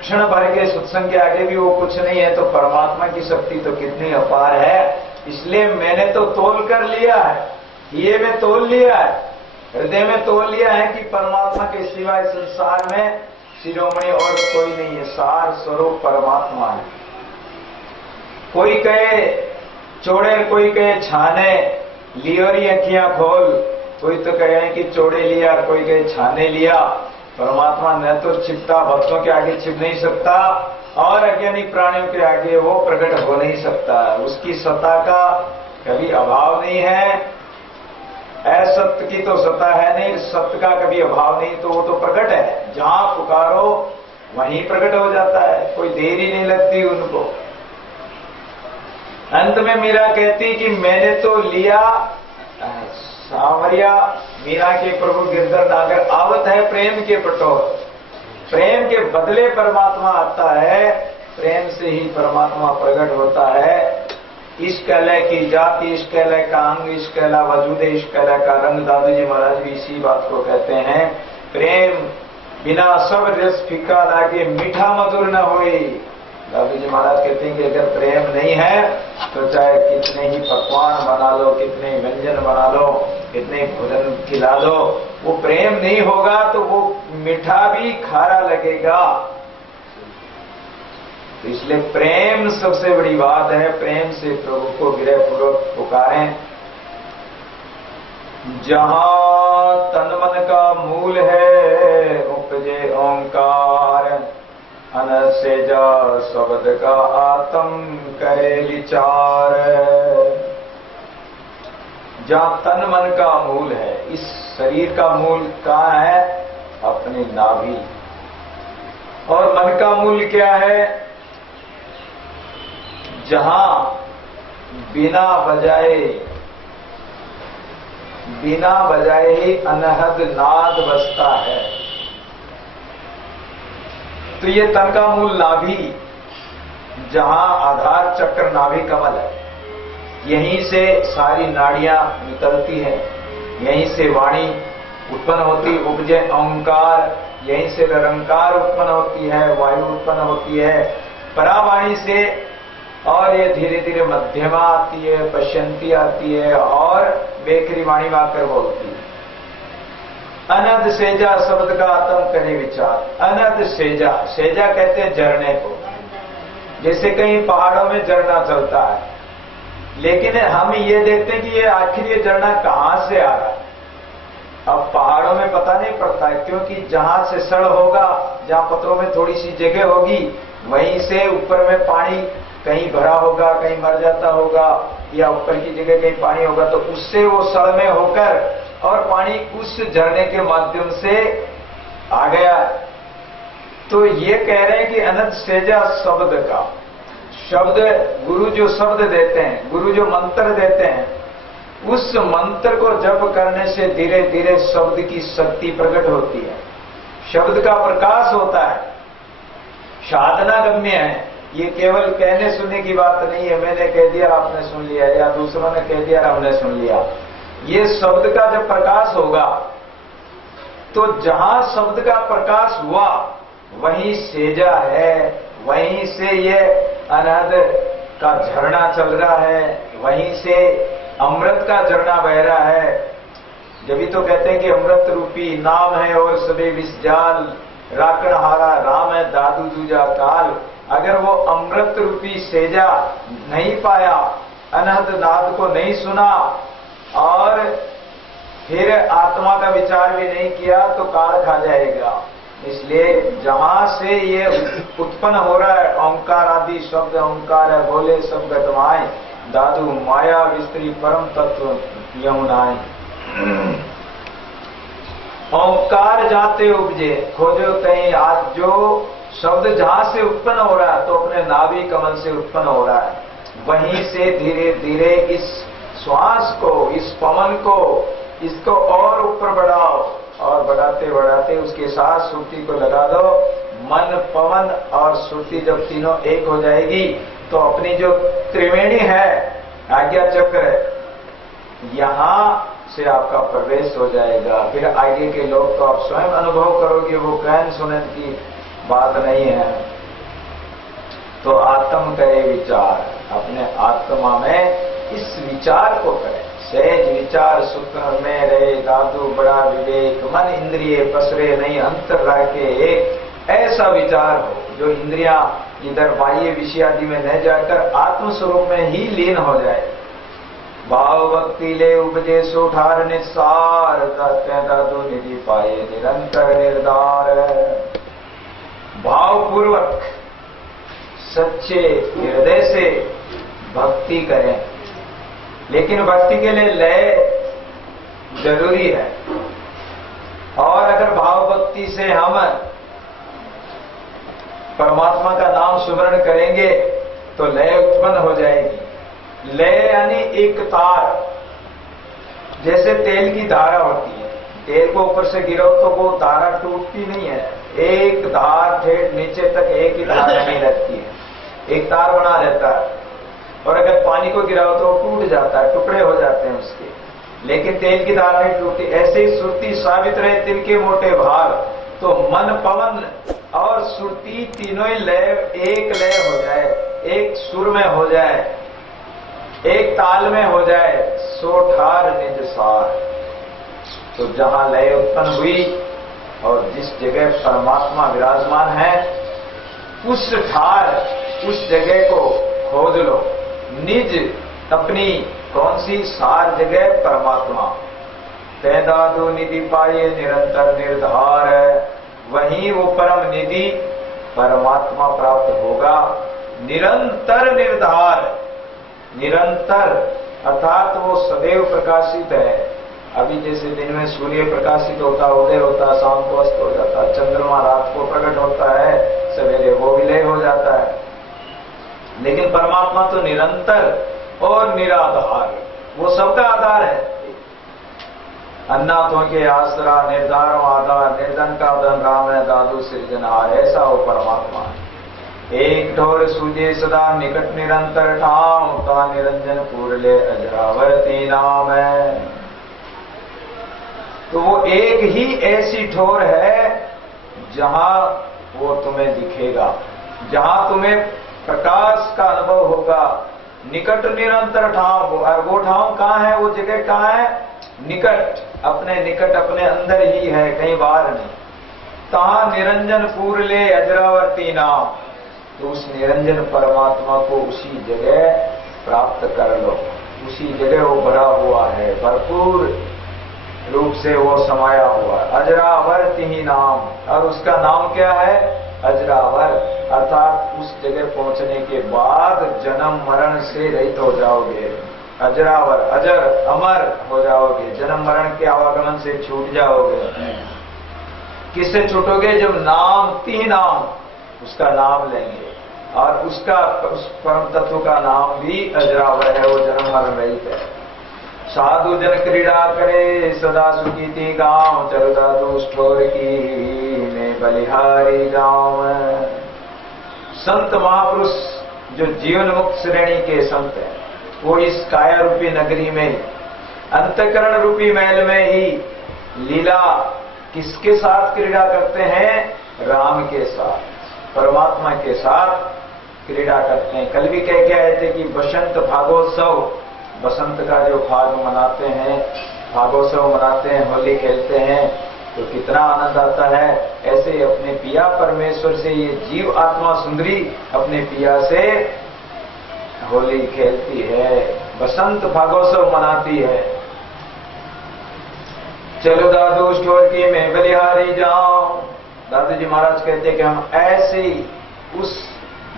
क्षण भर के सत्संग के आगे भी वो कुछ नहीं है, तो परमात्मा की शक्ति तो कितनी अपार है। इसलिए मैंने तो तोल कर लिया है, ये में तोल लिया है, हृदय में तोल लिया है कि परमात्मा के सिवाय संसार में शिरोमणि और कोई नहीं है, सार स्वरूप परमात्मा है। कोई कहे चोड़े, कोई कहे छाने, लियोरी अखियां खोल, कोई तो कहे कि चोड़े लिया, कोई कहे छाने लिया। परमात्मा न तो छिपता, भक्तों के आगे छिप नहीं सकता और अज्ञानी प्राणियों के आगे वो प्रकट हो नहीं सकता। उसकी सत्ता का कभी अभाव नहीं है, असत्य की तो सत्ता है नहीं, सत्य का कभी अभाव नहीं, तो वो तो प्रकट है। जहां पुकारो वहीं प्रकट हो जाता है, कोई देरी नहीं लगती उनको। अंत में मीरा कहती कि मैंने तो लिया सांवरिया, मीरा के प्रभु गिरधर नागर आवत है प्रेम के पटोर। प्रेम के बदले परमात्मा आता है, प्रेम से ही परमात्मा प्रकट होता है। इश्क अलय की जाति, इश्क अलय का अंग, इश्क अलय वजूद, इश्क अलय का रंग। दादू जी महाराज भी इसी बात को कहते हैं, प्रेम बिना सब रस फीका लागे, मीठा मधुर न होए। दादू जी महाराज कहते हैं कि अगर प्रेम नहीं है तो चाहे कितने ही पकवान बना लो, कितने व्यंजन बना लो, कितने भोजन खिला दो, वो प्रेम नहीं होगा तो वो मीठा भी खारा लगेगा। तो इसलिए प्रेम सबसे बड़ी बात है। प्रेम से प्रभु को विरह पूर्वक पुकारें। जहां तन मन का मूल है उपजे ओंकार, अनसेजा शब्द का आत्म करे विचार। जहां तन मन का मूल है, इस शरीर का मूल कहाँ है? अपनी नाभि। और मन का मूल क्या है? जहां बिना बजाए ही अनहद नाद बजता है। तो ये तन का मूल नाभि, जहां आधार चक्र नाभि कमल है, यहीं से सारी नाड़ियां निकलती हैं, यहीं से वाणी उत्पन्न होती, उपजे ओंकार, यहीं से निरंकार उत्पन्न होती है, वायु उत्पन्न होती है परावाणी से। और ये धीरे धीरे मध्यमा आती है, पश्यंती आती है और बेखरी वाणी में आकर बोलती है। अनद सेजा शब्द का आत्म करे विचार। अनद सेजा, सेजा कहते हैं झरने को। जैसे कहीं पहाड़ों में झरना चलता है, लेकिन हम ये देखते हैं कि ये आखिर ये झरना कहां से आ रहा है। अब पहाड़ों में पता नहीं पड़ता है, क्योंकि जहां से सड़ होगा, जहां पत्थरों में थोड़ी सी जगह होगी, वहीं से ऊपर में पानी कहीं भरा होगा, कहीं मर जाता होगा, या ऊपर की जगह कहीं पानी होगा, तो उससे वो सड़ में होकर और पानी उस झरने के माध्यम से आ गया। तो ये कह रहे हैं कि अनंत सेजा शब्द का, शब्द गुरु जो शब्द देते हैं, गुरु जो मंत्र देते हैं, उस मंत्र को जप करने से धीरे धीरे शब्द की शक्ति प्रकट होती है, शब्द का प्रकाश होता है, साधना गम्य है। ये केवल कहने सुनने की बात नहीं है, मैंने कह दिया आपने सुन लिया, या दूसरों ने कह दिया हमने सुन लिया। ये शब्द का जब प्रकाश होगा तो जहां शब्द का प्रकाश हुआ वहीं सेजा है, वहीं से ये अनहद का झरना चल रहा है, वहीं से अमृत का झरना बह रहा है। जब भी तो कहते हैं कि अमृत रूपी नाम है और सभी विषजाल, राकण हारा राम है दादू दूजा काल। अगर वो अमृत रूपी सेजा नहीं पाया, अनहद नाद को नहीं सुना और फिर आत्मा का विचार भी नहीं किया, तो काल खा जाएगा। इसलिए जहां से ये उत्पन्न हो रहा है ओंकार आदि शब्द, ओंकार है बोले सब घटमाए, दादू माया विस्त्री परम तत्व यमुनाए। ओंकार जाते उपजे, खोजो कहीं आज जो शब्द जहां से उत्पन्न हो रहा है, तो अपने नाभि कमल से उत्पन्न हो रहा है, वहीं से धीरे धीरे इस श्वास को, इस पवन को, इसको और ऊपर बढ़ाओ, और बढ़ाते बढ़ाते उसके साथ श्रुति को लगा दो। मन, पवन और श्रुति जब तीनों एक हो जाएगी तो अपनी जो त्रिवेणी है, आज्ञा चक्र, यहां से आपका प्रवेश हो जाएगा। फिर आगे के लोग तो आप स्वयं अनुभव करोगे, वो कैन सुनत की बात नहीं है। तो आत्म करे विचार, अपने आत्मा में इस विचार को करें। सहज विचार सूत्र में रहे दादू बड़ा विवेक, मन इंद्रिय पसरे नहीं अंतर रह के एक ऐसा विचार हो जो इंद्रियां इधर बाह्य विषय आदि में न जाकर आत्म स्वरूप में ही लीन हो जाए। भाव भक्ति ले उपजे सुठार निस्सार, दादू निधि पाए निरंतर निर्धार। भावपूर्वक सच्चे हृदय से भक्ति करें, लेकिन भक्ति के लिए लय जरूरी है। और अगर भाव भक्ति से हम परमात्मा का नाम सुमरण करेंगे तो लय उत्पन्न हो जाएगी। लय यानी एक तार, जैसे तेल की धारा होती है, तेल को ऊपर से गिरो तो वो धारा टूटती नहीं है, एक धार ठेठ नीचे तक एक ही धार नहीं रहती है, एक तार बना रहता है। और अगर पानी को गिराओ तो टूट जाता है, टुकड़े हो जाते हैं उसके, लेकिन तेल की धार नहीं टूटती। ऐसे ही सुरती साबित रहे तिल के मोटे भाग, तो मन पवन और सुरती तीनों ही लय एक लय हो जाए, एक सुर में हो जाए, एक ताल में हो जाए, सो ठार निज सार। तो जहां लय उत्पन्न हुई और जिस जगह परमात्मा विराजमान है, उस ठार उस जगह को खोज लो। निज अपनी कौन सी सार जगह? परमात्मा। पैदादु निधि पाए निरंतर निर्धार, वहीं वो परम निधि परमात्मा प्राप्त होगा। निरंतर निर्धार, निरंतर अर्थात वो सदैव प्रकाशित है। अभी जैसे दिन में सूर्य प्रकाशित होता, उदय होता, शाम को अस्त हो जाता, चंद्रमा रात को प्रकट होता है, सवेरे वो विलय हो जाता है। लेकिन परमात्मा तो निरंतर और निराधार, वो सबका आधार है। अन्नाथों के आसरा, निर्धारों आधार, निर्धन का धन राम है दादू सृजनहार, ऐसा वो परमात्मा है। एक ठोर सूझे सदा निकट निरंतर ठाम, का निरंजन पूरले अजरावर्ती नाम है। तो वो एक ही ऐसी ठोर है जहां वो तुम्हें दिखेगा, जहां तुम्हें प्रकाश का अनुभव होगा। निकट निरंतर ठाम, और वो ठाम कहाँ है? वो जगह कहाँ है? निकट, अपने निकट, अपने अंदर ही है, कहीं बाहर नहीं। तहां निरंजन पूरले अजरावर्ती नाम, तो उस निरंजन परमात्मा को उसी जगह प्राप्त कर लो। उसी जगह वो भरा हुआ है, भरपूर रूप से वो समाया हुआ है। अजरावर्ती ही नाम, और उसका नाम क्या है? अजरावर, अर्थात उस जगह पहुंचने के बाद जन्म मरण से रहित हो जाओगे। अजरावर, अजर अमर हो जाओगे, जन्म मरण के आवागमन से छूट जाओगे। किससे छूटोगे? जब नाम, तीन नाम, उसका नाम लेंगे, और उसका, उस परम तत्व का नाम भी अजरावर है, वो जन्म मरण रहित है। साधु जन क्रीड़ा करे सदा सुखी थी गांव, चलता दुष्ठोर की मैं बलिहारी जाऊं। संत महापुरुष जो जीवन मुक्त श्रेणी के संत हैं, वो इस काया रूपी नगरी में, अंतकरण रूपी महल में ही लीला किसके साथ क्रीड़ा करते हैं? राम के साथ, परमात्मा के साथ क्रीड़ा करते हैं। कल भी कह के आए थे कि बसंत भागोत्सव, बसंत का जो भाग मनाते हैं, भागोत्सव मनाते हैं, होली खेलते हैं, तो कितना आनंद आता है। ऐसे अपने पिया परमेश्वर से ये जीव आत्मा सुंदरी अपने पिया से होली खेलती है, बसंत भागोत्सव मनाती है। चलो दादू स्टोर की मैं बलिहारी जाऊं। दादू जी महाराज कहते कि हम ऐसे उस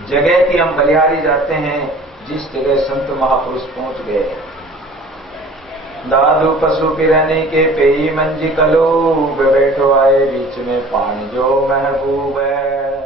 जगह की हम बलिहारी जाते हैं जिस जगह संत महापुरुष पहुंच गए। दादू पशु पिरने के पेई मंजी कलो, बैठो आए बीच में पानी जो महबूब है।